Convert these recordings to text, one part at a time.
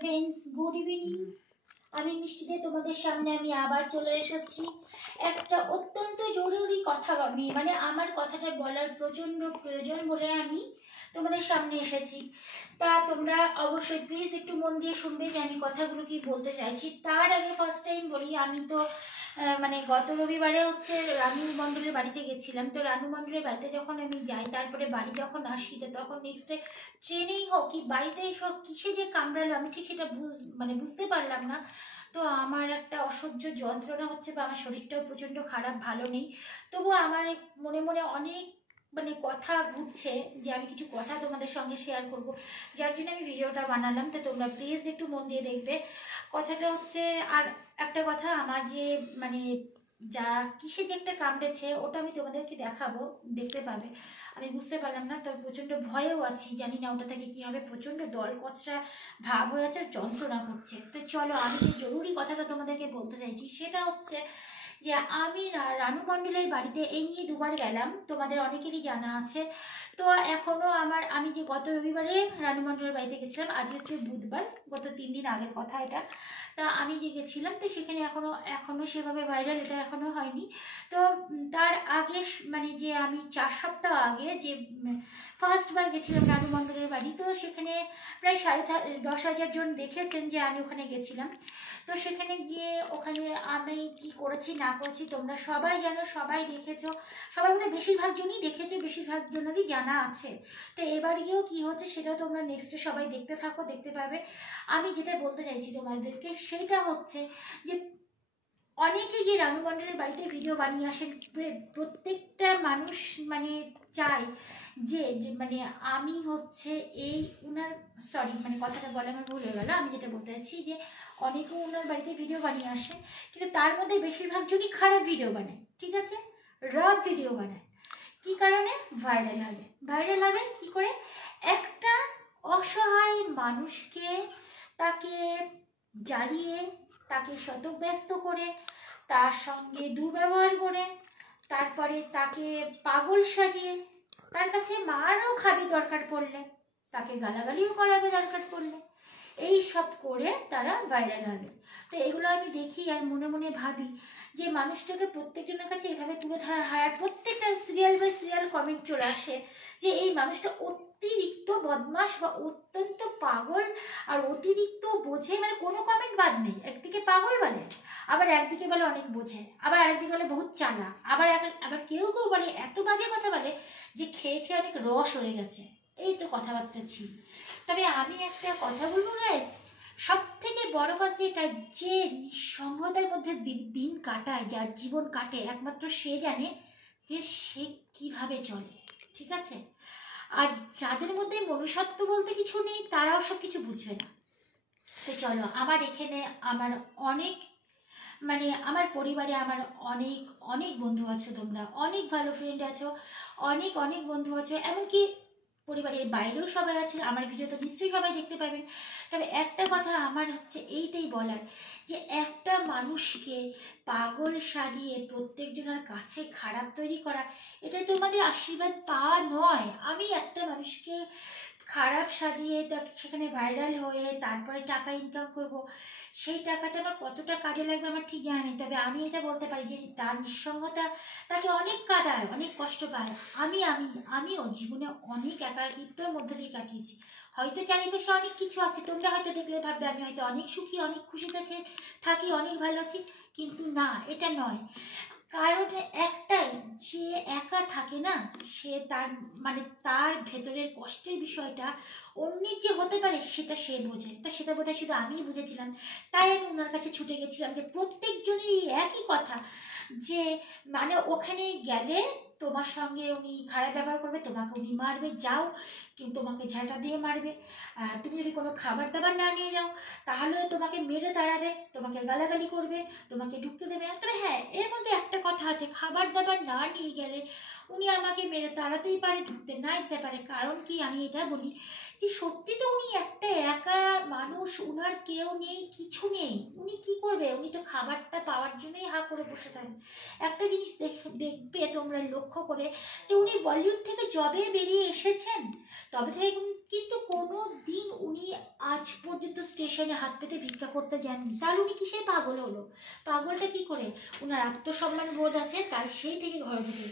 Friends, good evening. আমি মিষ্টি দিয়ে তোমাদের সামনে আমি আবার চলে এসেছি একটা অত্যন্ত জরুরি কথা মানে আমার কথাটা বলার প্রচণ্ড প্রয়োজন বলে আমি তোমাদের সামনে এসেছি। তা তোমরা অবশ্যই প্লিজ একটু মন দিয়ে শুনবে যে আমি কথাগুলো কি বলতে চাইছি। তার আগে ফার্স্ট টাইম বলি, আমি তো মানে গত রবিবারে হচ্ছে রানু মণ্ডলের বাড়িতে গেছিলাম। তো রানু মণ্ডলের বাড়িতে যখন আমি যাই, তারপরে বাড়ি যখন আসি, তো তখন নেক্সট ডে ট্রেনেই হোক কি বাড়িতেই হোক কিসে যে কামড়ালো আমি ঠিক সেটা বুঝতে পারলাম না। তো আমার একটা অসহ্য যন্ত্রণা হচ্ছে বা আমার শরীরটাও প্রচণ্ড খারাপ, ভালো নেই। তবুও আমার মনে মনে অনেক কথা ঘুরছে যে আমি কিছু কথা তোমাদের সঙ্গে শেয়ার করব, যার জন্য আমি ভিডিওটা বানালাম। তো তোমরা প্লিজ একটু মন দিয়ে দেখবে। কথাটা হচ্ছে, আর একটা কথা, আমার যে যা কিসে যে একটা কামড়েছে ওটা আমি তোমাদেরকে দেখাবো, দেখতে পাবে। আমি বুঝতে পারলাম না, তবে প্রচণ্ড ভয়েও আছি, জানি না ওটা থেকে কী হবে। প্রচণ্ড দল কচরা ভাব হয়ে আছে, যন্ত্রণা করছে। তো চলো, আমি যে জরুরি কথাটা তোমাদেরকে বলতে চাইছি সেটা হচ্ছে যে আমি রানু মণ্ডলের বাড়িতে এই নিয়ে দুবার গেলাম, তোমাদের অনেকেরই জানা আছে। তো এখনও আমি যে গত রবিবারে রানু মণ্ডলের বাড়িতে গেছিলাম, আজ হচ্ছে বুধবার, গত 3 দিন আগের কথা এটা। তা আমি যে গেছিলাম, তো সেখানে এখনও সেভাবে ভাইরাল এটা এখনও হয়নি। তো তার আগে যে আমি 4 সপ্তাহ আগে যে ফার্স্টবার গেছিলাম রানু মণ্ডলের বাড়ি, তো সেখানে প্রায় 10,500 জন দেখেছেন যে আমি ওখানে গেছিলাম। তো সেখানে গিয়ে ওখানে আমি কি করেছি না করেছি তোমরা সবাই জানো, সবাই দেখেছো, সবার মধ্যে বেশিরভাগ জনই দেখেছো, বেশিরভাগ জনেরই জানা আছে। তো এবার গিয়েও কি হচ্ছে সেটাও তোমরা নেক্সটে সবাই দেখতে থাকো, দেখতে পারবে। আমি যেটা বলতে চাইছি তোমাদেরকে সেটা হচ্ছে যে অনেকে গিয়ে রানু মণ্ডলের বাড়িতে ভিডিও বানিয়ে আসেন। প্রত্যেকটা মানুষ চায় যে আমি হচ্ছে এই উনার কথাটা বলে আমার ভুল হয়ে গেল। আমি যেটা বলতে চাইছি যে অনেকেও ওনার বাড়িতে ভিডিও বানিয়ে আসে, কিন্তু তার মধ্যে বেশিরভাগ জনই খারাপ ভিডিও বানায়, ঠিক আছে, রাফ ভিডিও বানায়। কি কারণে? ভাইরাল হবে। ভাইরাল হবে কি করে? একটা অসহায় মানুষকে তাকে জ্বালিয়ে, তাকে শতব্যস্ত করে, তার সঙ্গে দুর্ব্যবহার করে, তারপরে তাকে পাগল সাজিয়ে, তার কাছে মারও খাবি দরকার পড়লে, তাকে গালাগালিও করাবে দরকার পড়লে, এই সব করে তারা ভাইরাল হবে। তো এগুলো আমি দেখি আর মনে মনে ভাবি যে মানুষটাকে প্রত্যেকজনের কাছে এভাবে তুলে ধরা হয়, আর প্রত্যেকটা সিরিয়াল বাই সিরিয়াল কমেন্ট চলে আসে যে এই মানুষটা অতিরিক্ত বদমাশ বা অত্যন্ত পাগল আর অতিরিক্ত বোঝে, কোনো কমেন্ট বাদ নেই। একদিকে পাগল বলে, আবার একদিকে বলে অনেক বোঝে, আবার আরেকদিকে বলে বহুত চালাক, আবার কেউ কেউ বলে এত বাজে কথা বলে যে খেয়ে খেয়ে অনেক রস হয়ে গেছে। এই তো কথাবার্তা ছিল। তবে আমি একটা কথা বলবো গাইস, সব থেকে বড় কথা এটা, যে নিঃসঙ্গতার মধ্যে দিন কাটায়, যার জীবন কাটে, একমাত্র সে জানে যে সে কিভাবে চলে, ঠিক আছে। আর যাদের মধ্যে মনুষ্যত্ব বলতে কিছু নেই তারাও সব কিছু বুঝবে না। তো চলো, আমার এখানে আমার অনেক আমার পরিবারে আমার অনেক অনেক বন্ধু আছো, তোমরা অনেক ভালো ফ্রেন্ড আছো, অনেক অনেক বন্ধু আছো, এমনকি পরিবারের বাইরেও সবাই আছে। আমার ভিডিও তো নিশ্চয়ই সবাই দেখতে পাবেন। তবে একটা কথা আমার হচ্ছে এইটাই বলার, যে একটা মানুষকে পাগল সাজিয়ে প্রত্যেকজনের কাছে খারাপ তৈরি করা, এটাই তোমাদের আশীর্বাদ পাওয়া নয়। আমি একটা মানুষকে খারাপ সাজিয়ে সেখানে ভাইরাল হয়ে তারপরে টাকা ইনকাম করব, সেই টাকাটা আমার কতটা কাজে লাগবে আমার ঠিক জানা নেই। তবে আমি এটা বলতে পারি যে তার নিঃসঙ্গতা তাকে অনেক কাঁদায়, অনেক কষ্ট পায়। আমিও জীবনে অনেক একাকিত্বের মধ্যে দিয়ে কাটিয়েছি। হয়তো চারিপাশে অনেক কিছু আছে, তোমরা হয়তো দেখলে ভাববে আমি হয়তো অনেক সুখী, অনেক খুশি থাকি, অনেক ভালো আছি, কিন্তু না, এটা নয়। কারণ একটাই, যে একা থাকে না, সে তার ভেতরের কষ্টের বিষয়টা অন্যের যে হতে পারে সেটা সে বোঝে। তা সেটা বোধহয় শুধু আমিই বুঝেছিলাম, তাই আমি ওনার কাছে ছুটে গেছিলাম। যে প্রত্যেকজনেরই একই কথা, যে ওখানে গেলে তোমার সঙ্গে উনি খারাপ ব্যবহার করবে, তোমাকে উনি মারবে, যাও কিন্তু তোমাকে ঝাঁটা দিয়ে মারবে। তুমি যদি কোনো খাবার দাবার না নিয়ে যাও তাহলে তোমাকে মেরে তাড়াবে, তোমাকে গালাগালি করবে, তোমাকে ঢুকতে দেবে না। তবে হ্যাঁ, এর মধ্যে একটা কথা আছে, খাবার দাবার না নিয়ে গেলে উনি আমাকে মেরে তাড়াতেই পারে, ঢুকতে না দিতে পারে। কারণ কি, আমি এটা বলি যে সত্যি তো উনি একটা একা মানুষ, উনার কেউ নেই, কিছু নেই, উনি কি করবে? উনি তো খাবারটা পাওয়ার জন্যই হা করে বসে থাকেন। একটা জিনিস দেখবে তোমরা লক্ষ্য করে, যে উনি বলিউড থেকে যবে বেরিয়ে এসেছেন তবে থেকে কিন্তু কোনো দিন উনি আজ পর্যন্ত স্টেশনে হাত পেতে ভিক্ষা করতে যাননি। তাহলে উনি কিসের পাগল হলো? পাগলটা কি করে? ওনার আত্মসম্মান বোধ আছে, তাই সেই থেকে ঘরে ঢুকে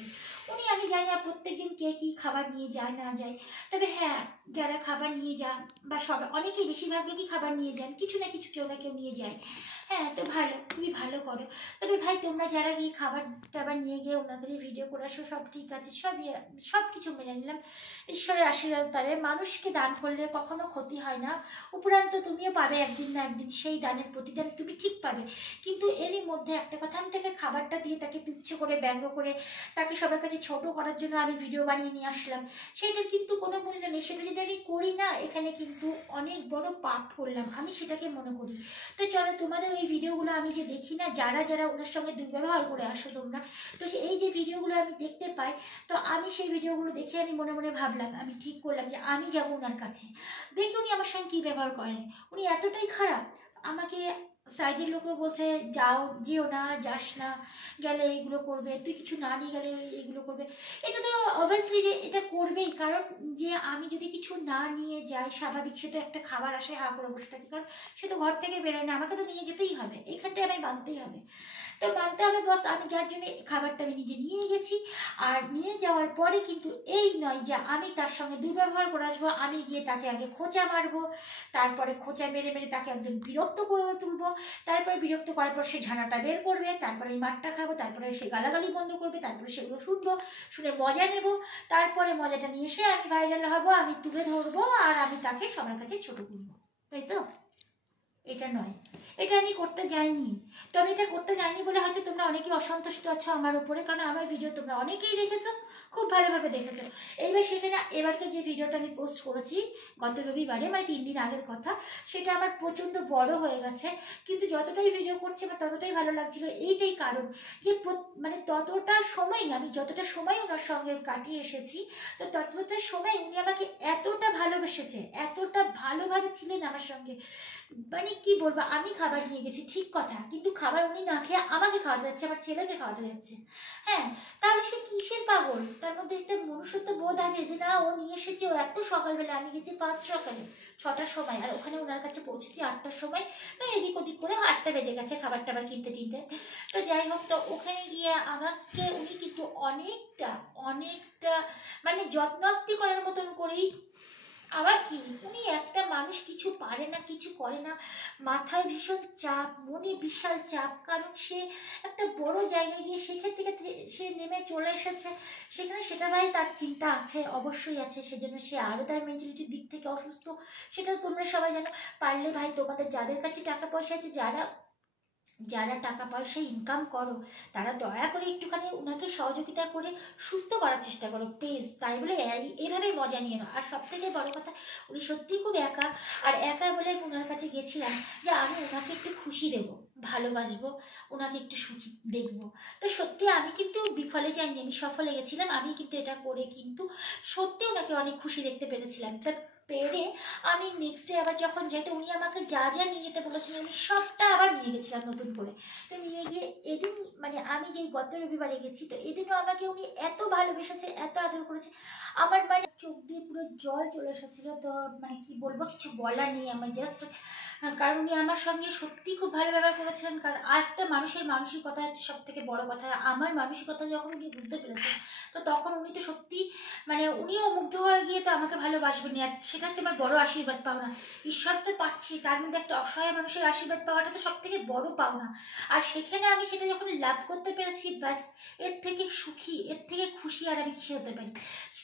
উনি, আমি জানি না প্রত্যেকদিন কে কী খাবার নিয়ে যায় না যায়, তবে হ্যাঁ যারা খাবার নিয়ে যান বা সবাই, অনেকেই বেশিরভাগ লোকই খাবার নিয়ে যান, কিছু না কিছু কেউ না কেউ নিয়ে যায়। হ্যাঁ, তো ভালো, তুমি ভালো করো। তবে ভাই তোমরা যারা গিয়ে খাবার টাবার নিয়ে গিয়ে ওনার কাছে ভিডিও করে আসো, সব ঠিক আছে, সব কিছু মেনে নিলাম, ঈশ্বরের আশীর্বাদ পাবে। মানুষকে দান করলে কখনো ক্ষতি হয় না, উপরান্ত তুমিও পাবে একদিন না একদিন সেই দানের প্রতিদান তুমি ঠিক পাবে। কিন্তু এরই মধ্যে একটা কথা, আমি তাকে খাবারটা দিয়ে তাকে তুচ্ছ করে ব্যঙ্গ করে তাকে সবার কাছে ছোট করার জন্য আমি ভিডিও বানিয়ে নিয়ে আসলাম, সেটার কিন্তু কোনো মূল্য নেই। সেটা যদি আমি করি না, এখানে কিন্তু অনেক বড় পাপ করলাম, আমি সেটাকে মনে করি। তো চলো, তোমাদের ওই ভিডিওগুলো আমি যে দেখি না, যারা যারা ওনার সঙ্গে দুর্ব্যবহার করে আসো তোমরা, তো এই যে ভিডিওগুলো আমি দেখতে পাই, তো আমি সেই ভিডিওগুলো দেখে আমি মনে মনে ভাবলাম, আমি ঠিক করলাম যে আমি যাবো ওনার কাছে, দেখি উনি আমার সঙ্গে কী ব্যবহার করেন। উনি এতটাই খারাপ, আমাকে সাইডের লোকও বলছে যাও, যেও না, যাস না, গেলে এইগুলো করবে, তুই কিছু না নিয়ে গেলে এইগুলো করবে। এটা তো অবভিয়াসলি যে এটা করবেই, কারণ যে আমি যদি কিছু না নিয়ে যাই, স্বাভাবিক সে তো একটা খাবার আসে হা করে বসে থাকি, কারণ সে তো ঘর থেকে বেরোয় না, আমাকে তো নিয়ে যেতেই হবে, এইখানটায় আমি মানতেই হবে। তো মানতে হবে বস, আমি যার জন্য খাবারটা আমি নিজে নিয়ে গেছি। আর নিয়ে যাওয়ার পরে কিন্তু এই নয় যে আমি তার সঙ্গে দুর্ব্যবহার করে আসবো, আমি গিয়ে তাকে আগে খোঁচা মারবো, তারপরে খোঁচা মেরে মেরে তাকে একদম বিরক্ত করে তুলবো, তারপরে বিরক্ত করার পর সে ঝাঁটাটা বের করবে, তারপরে এই মারটা খাবো, তারপরে সে গালাগালি বন্ধ করবে, তারপরে সেগুলো শুনবো, শুনে মজা নেব, তারপরে মজাটা নিয়ে এসে আমি ভাইরাল হবো, আমি তুলে ধরবো, আর আমি তাকে সবার কাছে ছোট করবো, তাই তো? এটা নয়, এটা আমি করতে যাইনি। তো আমি এটা করতে যাইনি বলে হয়তো তোমরা অনেকেই অসন্তুষ্ট আছো আমার উপরে, কারণ আমার ভিডিও তোমরা অনেকেই দেখেছো, খুব ভালোভাবে দেখেছো। এইবার সেখানে এবারকে যে ভিডিওটা আমি পোস্ট করেছি গত রবিবারে, মানে 3 দিন আগের কথা, সেটা আমার প্রচণ্ড বড় হয়ে গেছে, কিন্তু যতটাই ভিডিও করছি আমার ততটাই ভালো লাগছিল। এইটাই কারণ যে মানে ততটা সময়, আমি যতটা সময় ওনার সঙ্গে কাটিয়ে এসেছি, তো ততটা সময় উনি আমাকে এতটা ভালোবেসেছে, এতটা ভালোভাবে ছিলেন আমার সঙ্গে, মানে কি বলবো। আমি খাবার নিয়ে গেছি ঠিক কথা, কিন্তু খাবার উনি না খেয়ে আমাকে খাওয়াতে যাচ্ছে, আমার ছেলেকে খাওয়াতে যাচ্ছে। হ্যাঁ, তাহলে সে কিসের পাগল? তার মধ্যে একটা মনুষ্যত্ব বোধ আছে যে না, ও নিয়ে এসেছে, ও এত সকালবেলা, আমি গেছি 5 সকালে 6টার সময়, আর ওখানে ওনার কাছে পৌঁছেছি 8টার সময়, না এদিক ওদিক করে 8টা বেজে গেছে খাবার টাবার কিনতে কিনতে। তো যাই হোক, তো ওখানে গিয়ে আমাকে উনি কিন্তু অনেকটা অনেকটা মানে যত্নাত্তি করার মতন করেই, আবার কি, উনি একটা মানুষ কিছু পারে না, কিছু করে না, মাথায় ভীষণ চাপ, মনে বিশাল চাপ, কারণ সে একটা বড় জায়গায় গিয়ে সেখান থেকে সে নেমে চলে এসেছে, সেখানে সেটা ভাই তার চিন্তা আছে, অবশ্যই আছে, সেজন্য সে আরও তার মেন্টালিটির দিক থেকে অসুস্থ, সেটা তোমরা সবাই জানো। পারলে ভাই তোমাদের যাদের কাছে টাকা পয়সা আছে, যারা যারা টাকা পয়সা ইনকাম করো, তারা দয়া করে একটুখানি ওনাকে সহযোগিতা করে সুস্থ করার চেষ্টা করো প্লিজ, তাই বলে এইভাবে মজা নিয়ে নাও। আর সব থেকে বড় কথা, উনি সত্যিই খুব একা, আর একা বলে আমি ওনার কাছে গেছিলাম যে আমি ওনাকে একটু খুশি দেবো, ভালোবাসবো, ওনাকে একটু সুখী দেখবো। তো সত্যি আমি কিন্তু বিফলে যাইনি, আমি সফলে গেছিলাম, আমি কিন্তু এটা করে কিন্তু সত্যি ওনাকে অনেক খুশি দেখতে পেরেছিলাম। তা পেরে আমি নেক্সট ডে আবার যখন যেতে, উনি আমাকে যা যা নিয়ে যেতে বলেছিলেন আমি সবটা আবার নিয়ে গেছিলাম নতুন করে। তো নিয়ে গিয়ে এদিন, মানে আমি যেই গত রবিবারে গেছি, তো এদিনও আমাকে উনি এত ভালোবেসেছে, এত আদর করেছে, আমার মানে চোখ দিয়ে পুরো জল চলে এসেছিল। তো মানে কি বলবো, কিছু বলার নেই আমার, জাস্ট কারণ উনি আমার সঙ্গে সত্যিই খুব ভালো ব্যবহার করেছিলেন। কারণ একটা মানুষের মানসিকতা হচ্ছে সব থেকে বড় কথা, আমার মানসিকতা যখন উনি বুঝতে পেরেছেন, তো তখন উনি তো সত্যি মানে উনিও মুগ্ধ হয়ে গিয়ে তো আমাকে ভালোবাসবেন, আর সেটা হচ্ছে আমার বড় আশীর্বাদ পাওনা। ঈশ্বর তো পাচ্ছি, তার মধ্যে একটা অসহায় মানুষের আশীর্বাদ পাওয়াটা তো সব থেকে বড় পাওনা। আর সেখানে আমি সেটা যখন লাভ করতে পেরেছি, ব্যাস এর থেকে সুখী, এর থেকে খুশি আর আমি কিসে হতে পারি।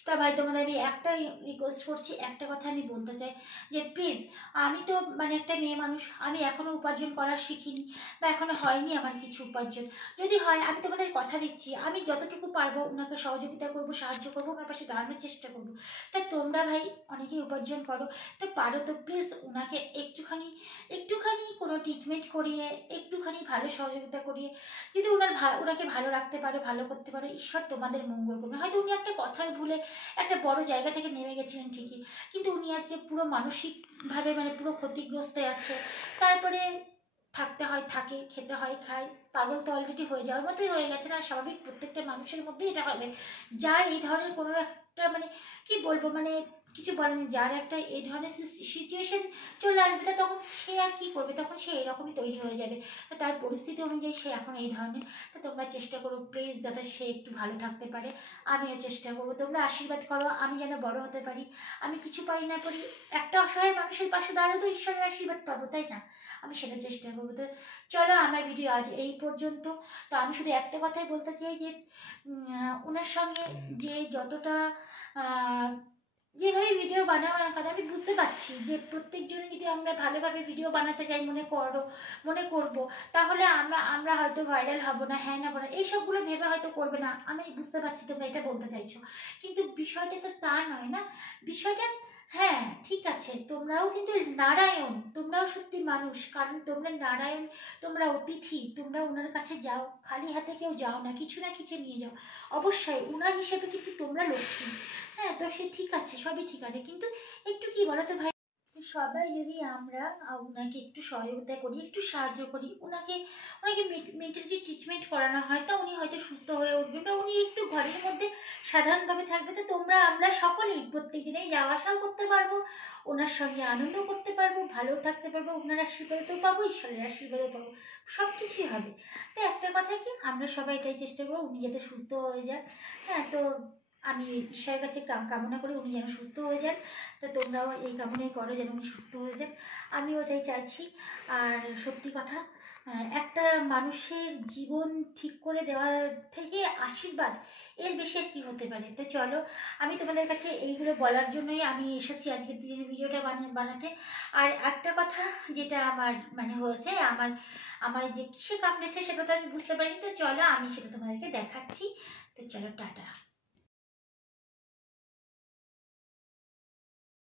তা ভাই তোমাদের আমি একটাই রিকোয়েস্ট করছি, একটা কথা আমি বলতে চাই যে প্লিজ, আমি তো মানে একটা মেয়ে মানুষ, আমি এখনো উপার্জন করা শিখিনি, বা এখনো হয়নি আমার কিছু উপার্জন। যদি হয়, আমি তোমাদের কথা দিচ্ছি, আমি যতটুকু পারবো ওনাকে সহযোগিতা করবো, সাহায্য করবো, ওনার পাশে দাঁড়ানোর চেষ্টা করবো। তা তোমরা ভাই অনেকেই উপার্জন করো, তো পারো তো প্লিজ ওনাকে একটুখানি একটুখানি কোনো ট্রিটমেন্ট করিয়ে, একটুখানি ভালো সহযোগিতা করিয়ে, যদি ওনাকে ভালো রাখতে পারো, ভালো করতে পারো, ঈশ্বর তোমাদের মঙ্গল করবে। হয়তো উনি একটা কথার ভুলে একটা বড় জায়গা থেকে নেমে গেছিলেন ঠিকই, কিন্তু উনি আজকে পুরো মানসিকভাবে মানে পুরো ক্ষতিগ্রস্ত আছে। তারপরে থাকতে হয় থাকে, খেতে হয় খায়, পাগল তো অলরেডি হয়ে যাওয়ার মতোই হয়ে গেছে না, স্বাভাবিক প্রত্যেকটা মানুষের মধ্যেই এটা হবে, যার এই ধরনের কোনো একটা মানে কি বলবো, মানে কিছু বলেনি। যার একটা এই ধরনের সিচুয়েশন চলে আসবে, তখন সে আর কি করবে, তখন সে এরকমই তৈরি হয়ে যাবে। তার পরিস্থিতি অনুযায়ী সে এখন এই ধরনের। তো তোমরা চেষ্টা করো প্লিজ যাতে সে একটু ভালো থাকতে পারে। আমিও চেষ্টা করবো, তোমরা আশীর্বাদ করো আমি যেন বড় হতে পারি। আমি কিছু পারি না পারি, একটা অসহায় মানুষের পাশে দাঁড়ালে তো ঈশ্বরের আশীর্বাদ পাবো, তাই না? আমি সেটা চেষ্টা করবো। তো চলো, আমার ভিডিও আজ এই পর্যন্ত। তো আমি শুধু একটা কথাই বলতে চাই যে ওনার সঙ্গে যে যতটা যেভাবে ভিডিও বানাও না কেন, আমি বুঝতে পারছি যে প্রত্যেকজন যদি আমরা ভালোভাবে ভিডিও বানাতে চাই মনে করব, তাহলে আমরা হয়তো ভাইরাল হব না, হ্যাঁ না, এইসবগুলো ভেবে হয়তো করবে না। আমি বুঝতে পারছি তোমরা এটা বলতে চাইছো, কিন্তু বিষয়টা তো তা নয় না। বিষয়টা হ্যাঁ ঠিক আছে, তোমরাও কিন্তু নারায়ণ, তোমরাও সত্যি মানুষ, কারণ তোমরা নারায়ণ, তোমরা অতিথি, তোমরা ওনার কাছে যাও, খালি হাতে কেউ যাও না, কিছু না কিছু নিয়ে যাও। অবশ্যই ওনার হিসেবে কিন্তু তোমরা লক্ষ্মী। হ্যাঁ, তো সে ঠিক আছে, সবই ঠিক আছে, কিন্তু একটু কি বলতো ভাই, সবাই যদি আমরা ওনাকে একটু সহায়তা করি, একটু সাহায্য করি, ওনাকে মেন্টালি ট্রিটমেন্ট করানো হয়, তো উনি হয়তো সুস্থ হয়ে উঠবে, বা উনি একটু ঘরের মধ্যে সাধারণভাবে থাকবে। তো আমরা সকলেই প্রত্যেক দিনেই যাওয়া আসাও করতে পারবো, ওনার সঙ্গে আনন্দ করতে পারবো, ভালো থাকতে পারবো, ওনার আশীর্বাদও পাবো, ঈশ্বরের আশীর্বাদও পাবো, সব কিছুই হবে। তো একটা কথা কি, আমরা সবাই এটাই চেষ্টা করবো উনি যাতে সুস্থ হয়ে যান। হ্যাঁ, তো আমি ঈশ্বরের কাছে কামনা করি উনি যেন সুস্থ হয়ে যান। তো তোমরাও এই কামনাই করো যেন উনি সুস্থ হয়ে যান, আমি ওটাই চাইছি। আর সত্যি কথা, একটা মানুষের জীবন ঠিক করে দেওয়ার থেকে আশীর্বাদ এর বেশি আর কি হতে পারে। তো চলো, আমি তোমাদের কাছে এইগুলো বলার জন্যই আমি এসেছি আজকের দিনের ভিডিওটা বানাতে। আর একটা কথা যেটা আমার হয়েছে, আমার যে কিসে কামড়েছে সেটা তো আমি বুঝতে পারিনি। তো চলো, আমি সেটা তোমাদেরকে দেখাচ্ছি। তো চলো, টাটা।